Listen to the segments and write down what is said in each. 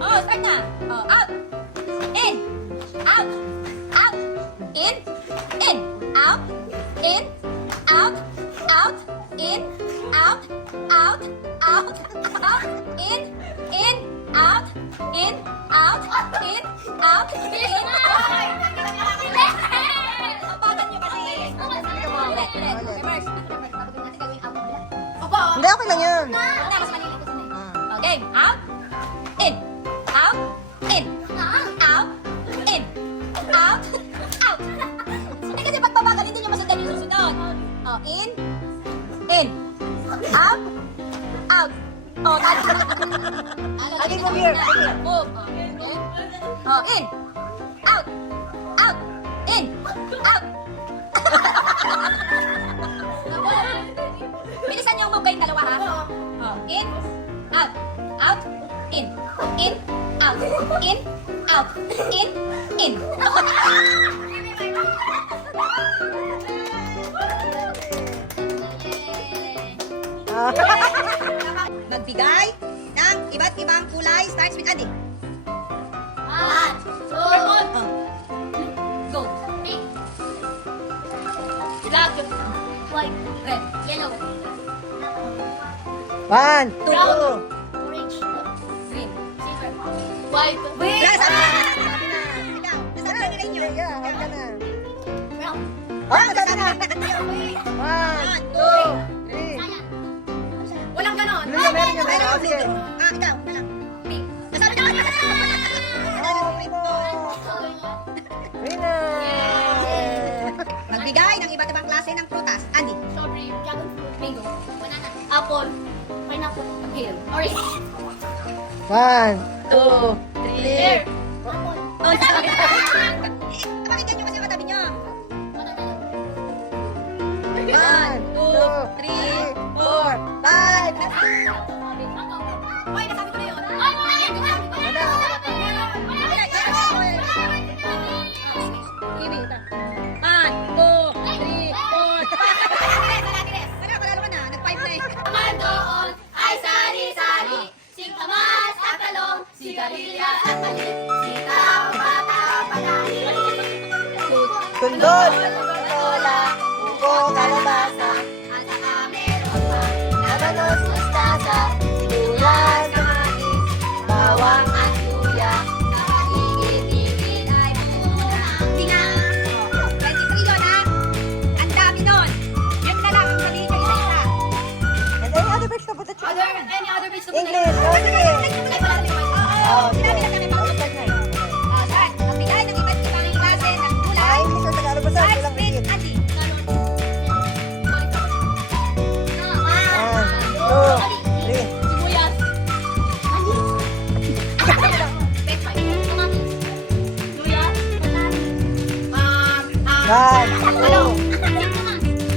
Oh, start na. Oh, out. In. Out. Out. In. In. Out. In. Out. Out. In. Out. Out. Out. Out. In. In. Out. In. Out. In. Out. In. Apagan niyo kasi. Reverse. Hindi, okay lang yun. Mas maliliit ko sila. Oh, game. Out. In. Out. In. Out. In. Out. Out. Eh kasi pag babagal, hindi nyo masundan yung susunod. Oh, in. In. Out. Out. Oh, tali. Okay, move here. Move. Oh, in. Out. Out. In. Out. Bilisan yung move kayong dalawa, ha? Oh, in. Out. Out. In. In. Out. In. Out. In. In. Magbigay ng iba't ibang kulay. Starts with Andy. Go. Pink. Black. White. Red. Yellow. 1, 2. Orange. Green. Silver. White. Yes! Sabi na! Ikaw. Nasabi na nila inyo. Yeah, huwag ka na. Brown. Ah, maganda na. 1, 2, 3. Cyan. Walang ganon. Meron yun, meron yun. Meron. Sige. Ikaw. Na lang. Pink. Nasabi na nila. Winner! Magbigay ng iba't ibang klase ng prutas. Andy. Strawberry. Dragon fruit. Mango. Banana. Apple. Pineapple. Pear. Orange. 1, 2, Pear. 3. Apple. Oh, sabi na. Bakit yan yung kasi katabi nyo? Banana. 1, 2, 3, 4, 5. Mango. Hoy, nasabi ko na yun. Ay, nasabi ko na. Kiwi. 1, 2, 3, 4. Panalo ka na. Nag-5 na eh. Naman doon ay sari-sari, singkamas at talong, sigarilyas at maliit, sitaw, bata, patay. Tundol, patola, upo, kalabasa, At saka meron pa, labanos, mustasa, sibuyas, kamatis, bawang at luya. higit-higit ay bunang Tinga. 23 yun, ha? Ang dami nun. Yun na lang. Ang sabihin nyo isa-isa. And any other vegetable that you Any other vegetable? English, oh, sige. Ay, wala rin yung Oh, Sinabi sige. na kami mga Start na. Oh, saan? Magbigay ng iba't ibang klase ng gulay. Ay, English or Tagalog, basta Starts walang with repeat. Andy. 1, 2, 3. Sibuyas. Pepay. Luya. 1, 2.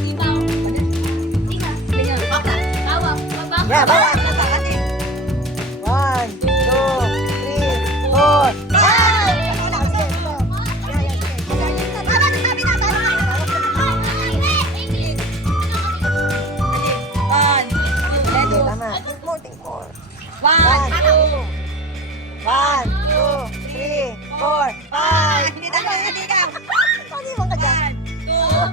Ibaw. Ganyan. Okra. Bawang. Yeah, bawang. Ate. 1, 2, 3, 4, 5. Wala kasi. Tama na, sabi na, sabi na. One, Sige, tama. Think more, think more. one, 1, 2, 3, 4, 5. Hindi tama, hindi ikaw. Pagi mo ka dyan. Oh.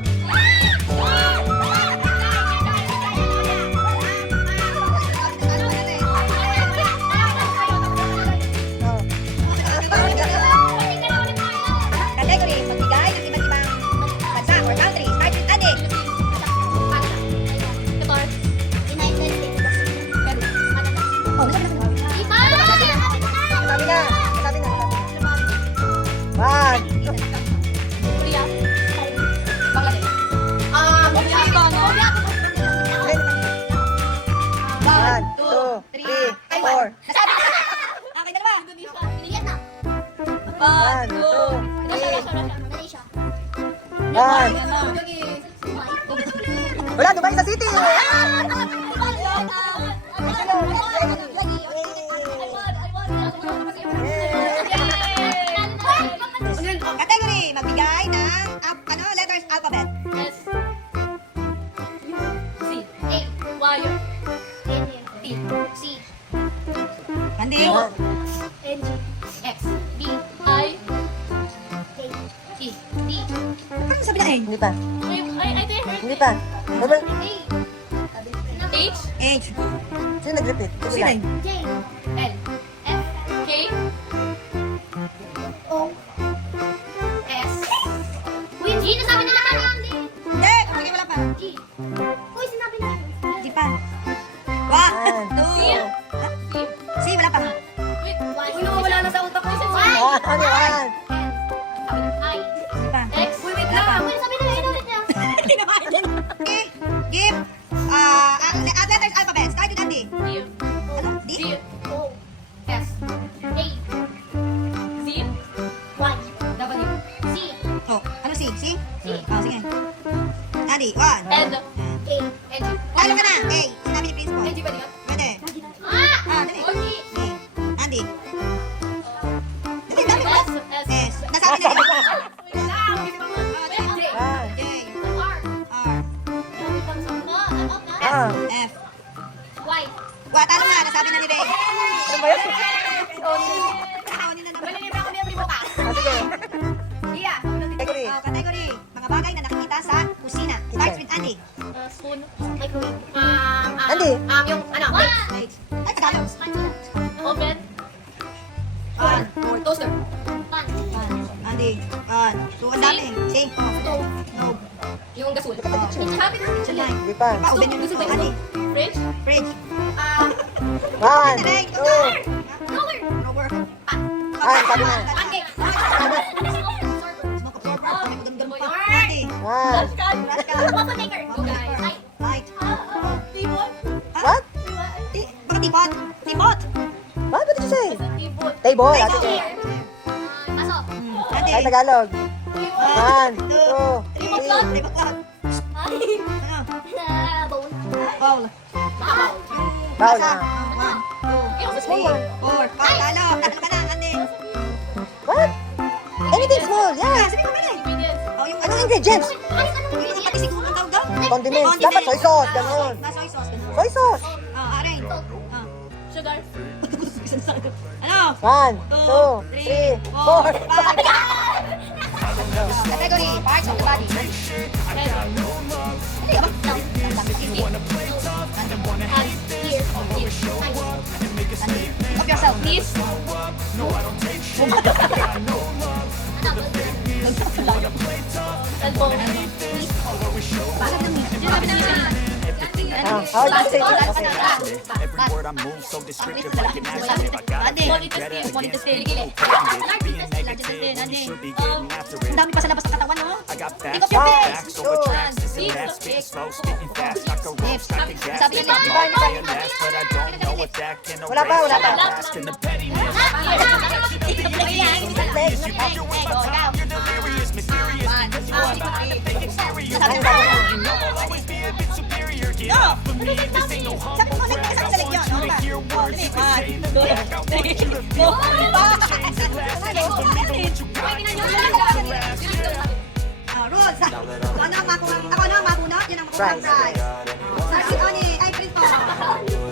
Category, magbigay ng iba't ibang bansa or country. Start with Andy. Oh, Katabi na. Katabi na. Katabi na. 1, One, 2, 3, 4. Nasabi ko na. Okay, dalawa. 1, 2, 3. 1. Wala, Dubai sa city. Category, magbigay ng letters alphabet. Andy. N, G, X, B, I, E, D, Ano sabi na A? Hindi pa. I think Hindi pa. Normal. H, H. Sino nag-repeat? Sino yun? J, L, F, K, O, S. Uy, G, nasabi na naman yan, D. Hindi, kumagay wala pa. G. Uy, sinabi na. Di pa. One, 1, 2. C, wala pa. Wait, uy, nawawala na sa utak ko. Y, Ano yan? I, Di pa. X. Uy, wait lang. Uy, sabi na yun ulit niya. Hindi naman. E, give, letters alphabet. Start with D. D, Ano? D? D, O, S, A, Z, Y, W, C, Oh, ano C? C? C, Oh, sige. Andy, 1. N, A, N, G. Talo ka na. A. Sinabi ni Principal. N, G ba diba? Pwede. Ah! Dali. O, G. A. Andy. Dali, dami ko. S, S. Nasabi na rin. Wait lang, wait lang. Wait, J, One. J. R, R. wait lang, sa mga, ano, Ah. F. Y. Talo na. Nasabi na ni Ray. Ano ba yan? Kaoni na naman. Wala niya ba kami ang libuta? Ah, sige. Iya. Category. Category. Mga bagay na nakikita sa kusina. Starts with Andy. Spoon, microwave. Andy. Yung, ano, plate. Wait. Ay, Tagalog. Oven, One. toaster, pan, Andy. 1, 2. Ang dami. Sing. Oh. stove, No. yung gasol. Cabinet. Hindi pa. Open yung gusto. Andy. Fridge, Fridge. One, Ray. two. drawer, Drawer. Ah, sabi na. pancake, Smoke absorber. Dum-dum pa. Andy. One. Brush ka. waffle maker, light, Light. tibon, What? Baka tipot. Tipot. What did you say? tibon, Table. Table. Ate Jay. aso, Andy. Ay, Tagalog. 1, 2, 3. 3. Tipot lang. Ano? bowl, Bowl. baka Bowl Basa. na. 1, 2, Small 3, one. 4, 5. Talo. Talo ka na, Andy. What? Anything small. Ah, Yeah. sabi ko pala eh. ingredients, Oh, yung Anong ingredients? Yung mga pati siguro ang tawag doon. Condiments. Dapat soy sauce. Ganun. Soy sauce. Ganun. Soy sauce. Aray. sugar, Ano? 1, 2, 3, 4. 5. Category, parts of the body. head, Hindi ka ba? hands, ear, eyes, Think of yourself. knees, elbow, knees, How do you say it? Every word I move so descriptive, like an adjective. I gotta Andy. get better at Small getting intestine, being negative when you should be getting after Ang it. dami pa sa labas ng katawan, no? I got Think of facts, your Wow. face. facts, so attracts this and that, spitting slow, spitting fast, like a roast, I can gas, Sabi it, niya, I'm di ba, all by a last, but I don't know what that can Wala pa, wala pa. erase. Past and the pettiness, delirious, mysterious, because you are behind the fake exterior. Sabi You niya, know I'll always be a bit superior. Get off of me, this ain't no sabi humble mo, brag. nagsabi I sa legyon. want you to hear words you can say them back. I want you to feel free to change your last name. Believe in what you got, your last Rules. Ako na mabunot. Yun ang makuha ng Prize. prize. Sabi ko ni, ay, print po.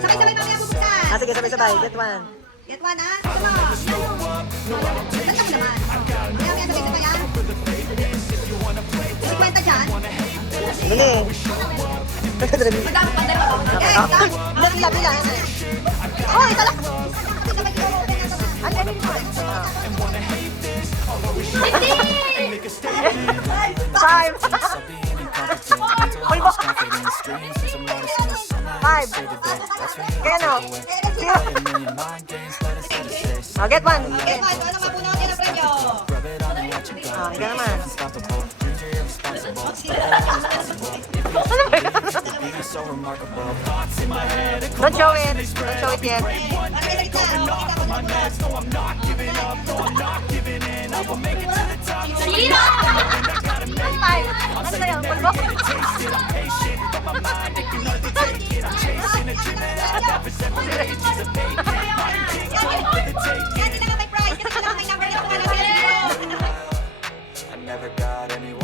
Sabay-sabay mamaya bubuksan. Ah, sige, sabay-sabay. Get one. Get one, ha? Ito mo. Ganda mo naman. Mamaya sabay-sabay, ha? May kwenta dyan. Dali. Madami pa tayo. Okay, start. Bila. Oh, ito lang. Sabay-sabay ko. Ano yan mo? Five. Five. Kaya no? Oh, get one. Okay, fine. Ano mabunot? Yan ang premyo. Oh, ikaw naman. Don't show it. Don't show it yet. Ano sa gitna? Pakita ko na. zero. Five. Ano sa'yo? Pulbo?